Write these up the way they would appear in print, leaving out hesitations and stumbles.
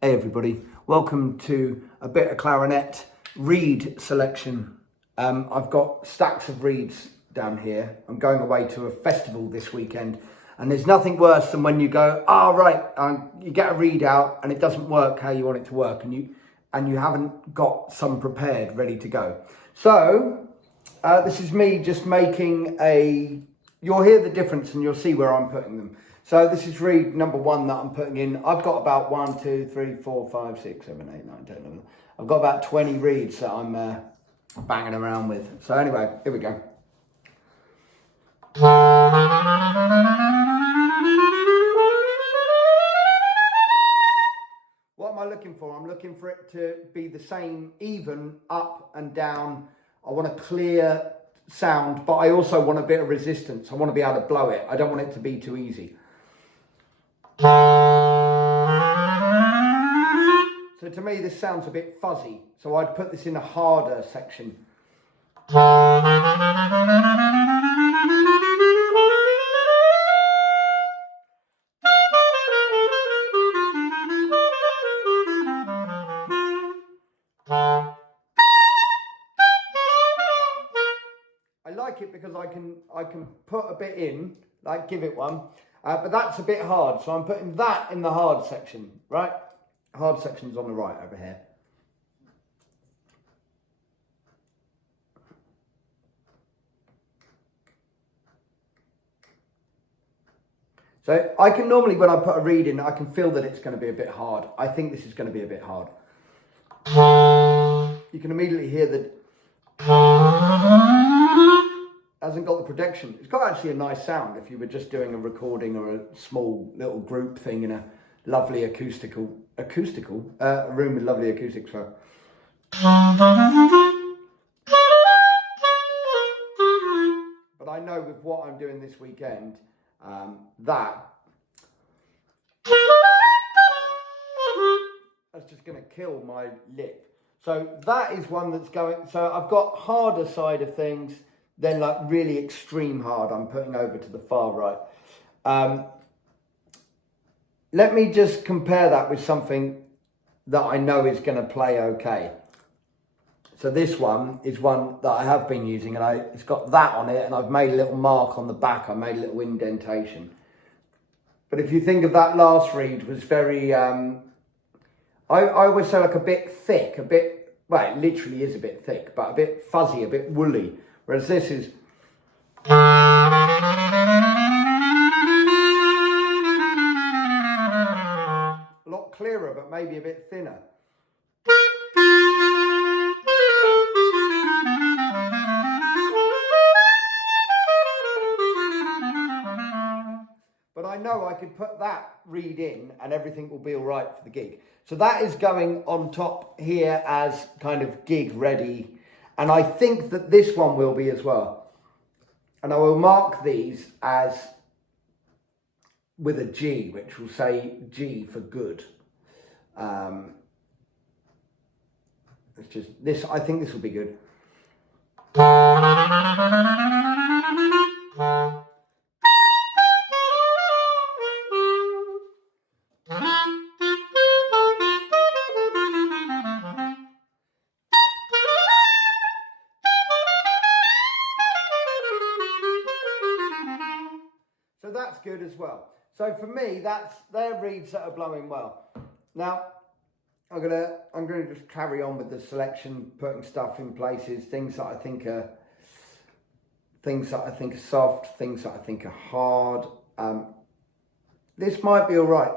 Hey everybody, welcome to a bit of clarinet reed selection. I've got stacks of reeds down here. I'm going away to a festival this weekend, and there's nothing worse than when you go, you get a reed out and it doesn't work how you want it to work, and you haven't got some prepared, ready to go. So this is me just making you'll hear the difference and you'll see where I'm putting them. So this is reed number 1 that I'm putting in. I've got about 1, 2, 3, 4, 5, 6, 7, 8, 9, 10, 11. I've got about 20 reeds that I'm banging around with. So anyway, here we go. What am I looking for? I'm looking for it to be the same, even, up and down. I want a clear sound, but I also want a bit of resistance. I want to be able to blow it. I don't want it to be too easy. So to me, this sounds a bit fuzzy. So I'd put this in a harder section. I like it because I can put a bit in, like give it one, but that's a bit hard. So I'm putting that in the hard section, right? Hard section's on the right over here. So I can normally, when I put a reed in, I can feel that it's going to be a bit hard. I think this is going to be a bit hard. You can immediately hear that hasn't got the protection. It's got actually a nice sound if you were just doing a recording or a small little group thing in a lovely acoustical room with lovely acoustics. So. But I know with what I'm doing this weekend, that's just going to kill my lip. So that is one that's going. So I've got harder side of things, then like really extreme hard. I'm putting over to the far right. Let me just compare that with something that I know is going to play okay. So this one is one that I have been using, and it's got that on it, and I've made a little mark on the back. I made a little indentation. But if you think of that last reed, was very, I always say like a bit thick, well, it literally is a bit thick, but a bit fuzzy, a bit woolly. Whereas this is a lot clearer, but maybe a bit thinner. But I know I could put that reed in and everything will be all right for the gig. So that is going on top here as kind of gig ready. And I think that this one will be as well. And I will mark these as with a G, which will say G for good. It's just this, I think this will be good. So that's good as well. So for me, they're reeds that are blowing well. Now, I'm gonna just carry on with the selection, putting stuff in places, things that I think are soft, things that I think are hard. This might be all right.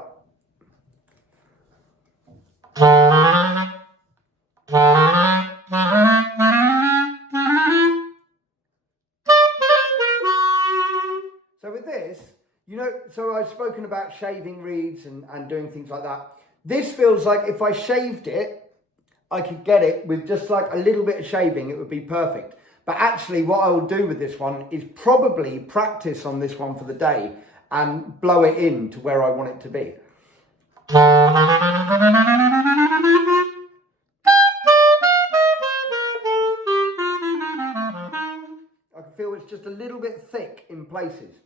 So with this, so I've spoken about shaving reeds and doing things like that. This feels like if I shaved it, I could get it with just like a little bit of shaving, it would be perfect. But actually what I will do with this one is probably practice on this one for the day and blow it in to where I want it to be. I can feel it's just a little bit thick in places.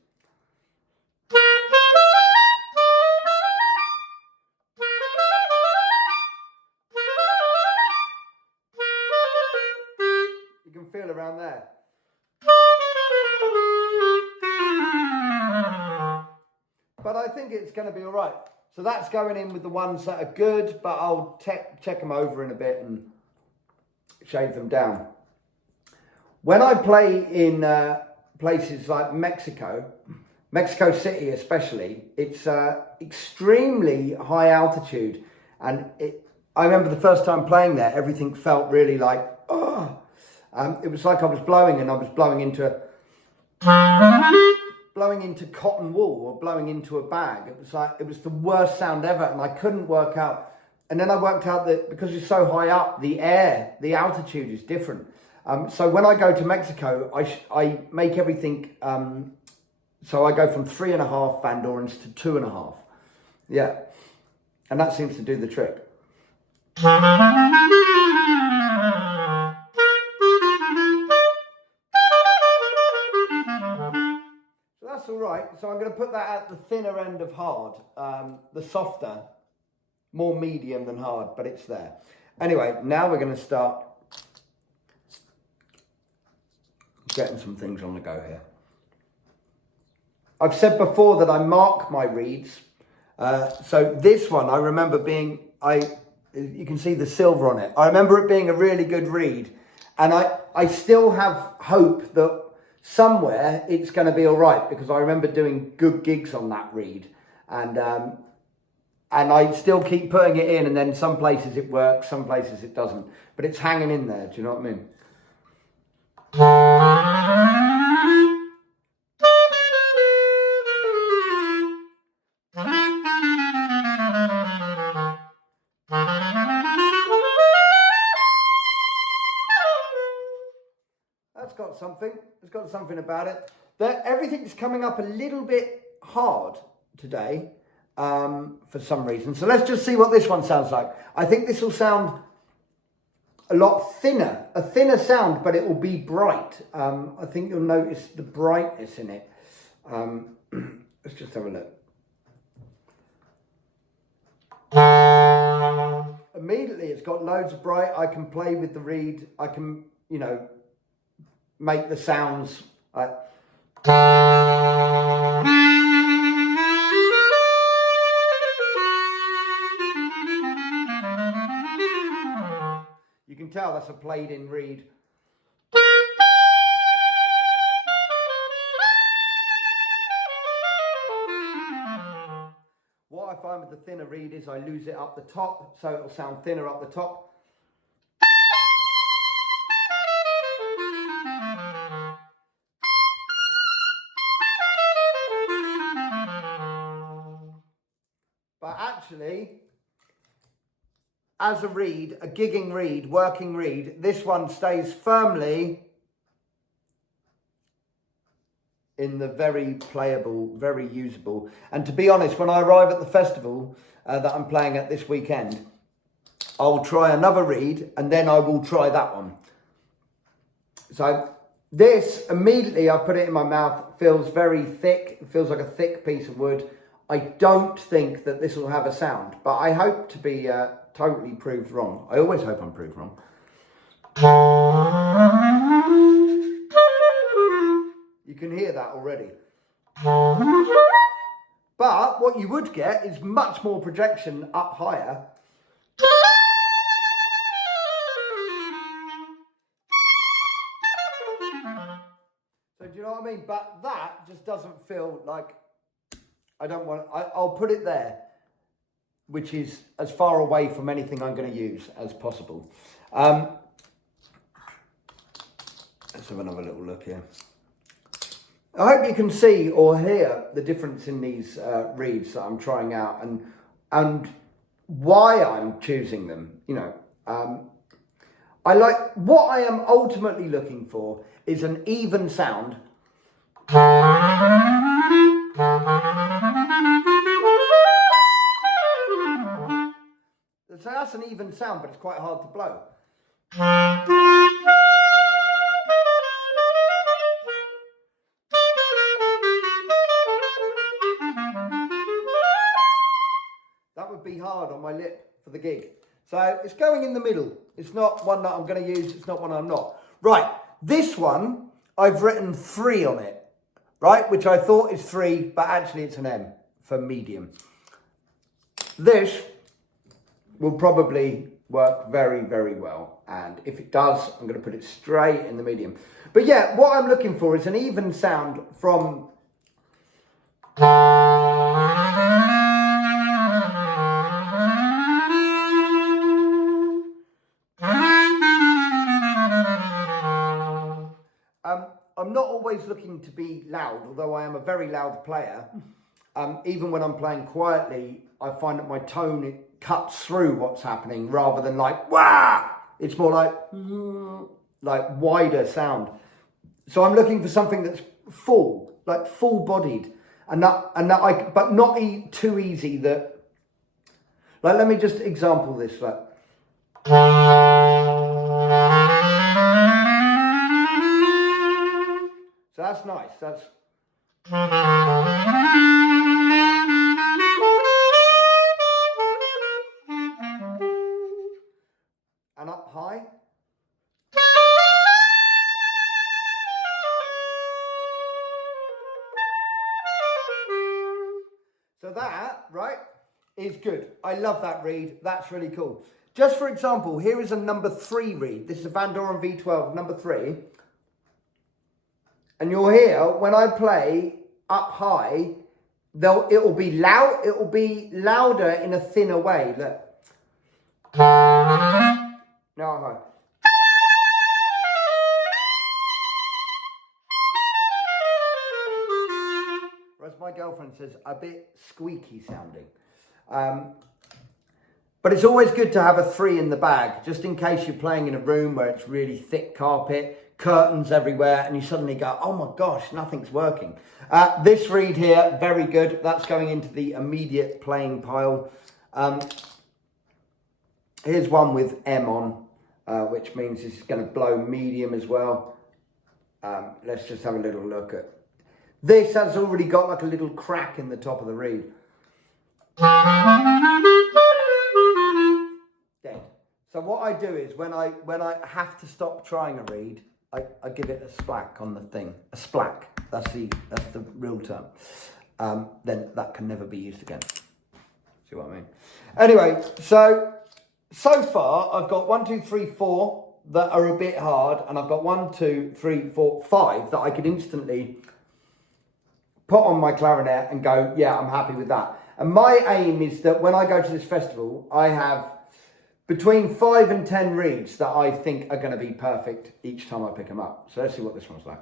feel around there. But I think it's going to be all right. So that's going in with the ones that are good, but I'll check them over in a bit and shave them down. When I play in places like Mexico City especially, it's extremely high altitude. And I remember the first time playing there, everything felt really like, oh. It was like I was blowing and I was blowing into cotton wool or blowing into a bag. It was the worst sound ever, and I couldn't work out. And then I worked out that because it's so high up, the altitude is different. So when I go to Mexico, I make everything, so I go from 3.5 Vandorens to 2.5. Yeah. And that seems to do the trick. That's all right. So I'm going to put that at the thinner end of hard, the softer, more medium than hard, but it's there. Anyway, now we're going to start getting some things on the go here. I've said before that I mark my reeds. So this one, I remember you can see the silver on it. I remember it being a really good reed, and I still have hope that somewhere it's going to be all right, because I remember doing good gigs on that reed, and I still keep putting it in, and then some places it works, some places it doesn't, but it's hanging in there. Do you know what I mean? That's got something. It's got something about it. Everything's coming up a little bit hard today for some reason. So let's just see what this one sounds like. I think this will sound a lot thinner, a thinner sound, but it will be bright. I think you'll notice the brightness in it. Let's just have a look. Immediately, it's got loads of bright. I can play with the reed. I can, make the sounds like. You can tell that's a played in reed. What I find with the thinner reed is I lose it up the top, so it'll sound thinner up the top. But actually, as a reed, a gigging reed, working reed, this one stays firmly in the very playable, very usable. And to be honest, when I arrive at the festival that I'm playing at this weekend, I'll try another reed and then I will try that one. So this, immediately I put it in my mouth, feels very thick. It feels like a thick piece of wood. I don't think that this will have a sound, but I hope to be totally proved wrong. I always hope I'm proved wrong. You can hear that already. But what you would get is much more projection up higher. So do you know what I mean? But that just doesn't feel like, I'll put it there, which is as far away from anything I'm going to use as possible. Let's have another little look here. I hope you can see or hear the difference in these reeds that I'm trying out and why I'm choosing them. I like, what I am ultimately looking for is an even sound. So that's an even sound, but it's quite hard to blow. That would be hard on my lip for the gig. So it's going in the middle. It's not one that I'm going to use. It's not one I'm not. Right, This one, I've written 3 on it, right? Which I thought is 3, but actually it's an M for medium. This will probably work very, very well. And if it does, I'm going to put it straight in the medium. But yeah, what I'm looking for is an even sound from... I'm not always looking to be loud, although I am a very loud player. Even when I'm playing quietly, I find that my tone, it cuts through what's happening rather than like, wah! It's more like wider sound. So I'm looking for something that's full, like full-bodied, but not too easy that, like, let me just example this, like. So that's nice, that's. And up high. So that, right, is good. I love that reed. That's really cool. Just for example, here is a number 3 reed. This is a Vandoren V12, number 3. And you'll hear when I play up high, it will be loud. It will be louder in a thinner way. Look. Now high. Whereas my girlfriend says, a bit squeaky sounding. But it's always good to have a 3 in the bag, just in case you're playing in a room where it's really thick carpet, curtains everywhere, and you suddenly go, oh my gosh, nothing's working. This reed here, very good. That's going into the immediate playing pile. Here's one with M on, which means it's going to blow medium as well. Let's just have a little look at this. Has already got like a little crack in the top of the reed. Dead. So what I do is when I have to stop trying a reed, I give it a splack on the thing. A splack. That's the real term. Then that can never be used again. See what I mean? Anyway, so far I've got 1, 2, 3, 4 that are a bit hard, and I've got 1, 2, 3, 4, 5 that I could instantly put on my clarinet and go, yeah, I'm happy with that. And my aim is that when I go to this festival, I have between 5 and 10 reeds that I think are going to be perfect each time I pick them up. So let's see what this one's like.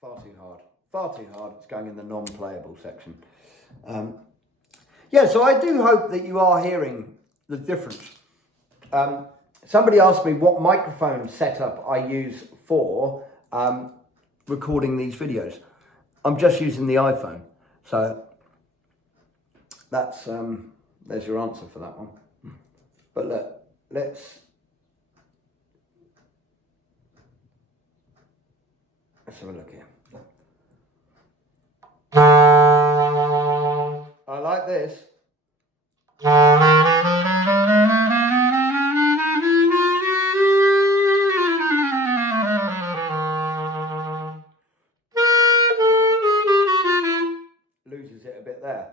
Far too hard. Far too hard. It's going in the non-playable section. Yeah, so I do hope that you are hearing the difference. Somebody asked me what microphone setup I use for recording these videos. I'm just using the iPhone. So that's there's your answer for that one. But look, let's have a look here. I like this. Loses it a bit there.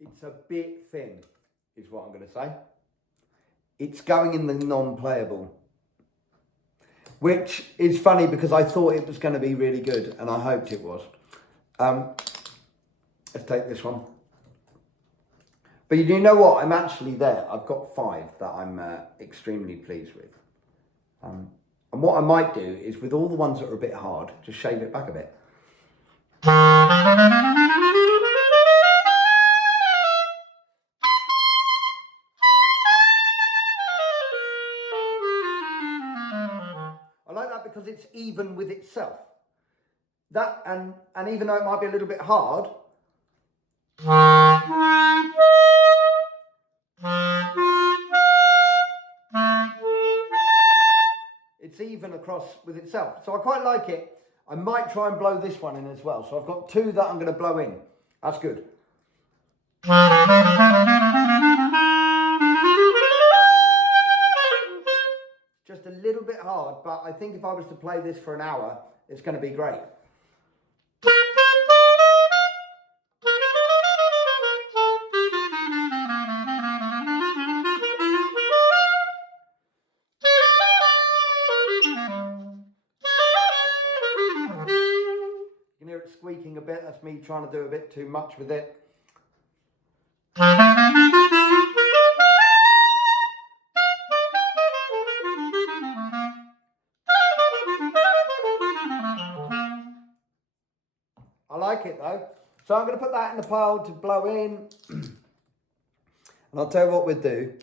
It's a bit thin, is what I'm going to say. It's going in the non-playable, which is funny because I thought it was going to be really good, and I hoped it was. Let's take this one. But you know what? I'm actually there. I've got 5 that I'm extremely pleased with. And what I might do is, with all the ones that are a bit hard, just shave it back a bit. I like that because it's even with itself. That and even though it might be a little bit hard, across with itself. So I quite like it. I might try and blow this one in as well. So I've got two that I'm going to blow in. That's good. Just a little bit hard, but I think if I was to play this for an hour, it's going to be great. You can hear it squeaking a bit. That's me trying to do a bit too much with it. I like it though. So I'm going to put that in the pile to blow in. And I'll tell you what we'll do.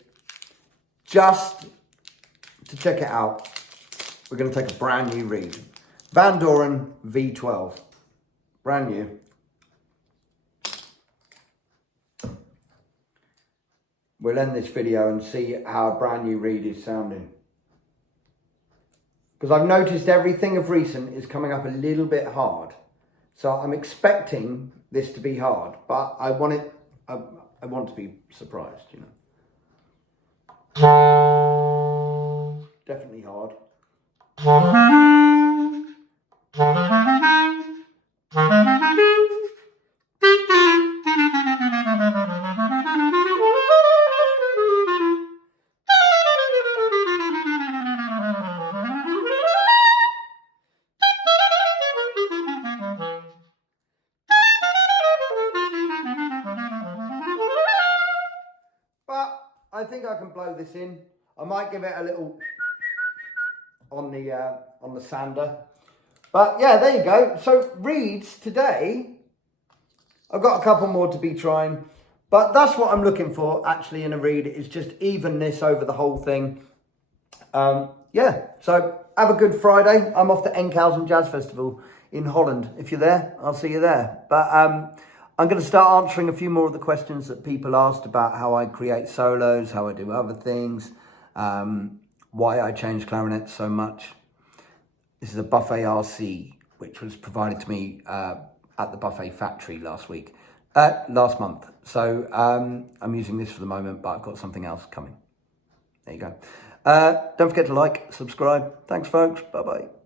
Just to check it out, we're going to take a brand new reed. Vandoren V12. Brand new. We'll end this video and see how a brand new reed is sounding. Because I've noticed everything of recent is coming up a little bit hard. So I'm expecting this to be hard, but I want to be surprised, you know. Definitely hard. But I think I can blow this in. I might give it a little on the sander. But yeah, there you go. So reeds today, I've got a couple more to be trying. But that's what I'm looking for actually in a reed, is just evenness over the whole thing. Yeah, so have a good Friday. I'm off to Enkhuizen Jazz Festival in Holland. If you're there, I'll see you there. But I'm going to start answering a few more of the questions that people asked about how I create solos, how I do other things, why I change clarinet so much. This is a Buffet RC, which was provided to me at the Buffet factory last month. So I'm using this for the moment, but I've got something else coming. There you go. Don't forget to like, subscribe. Thanks, folks. Bye-bye.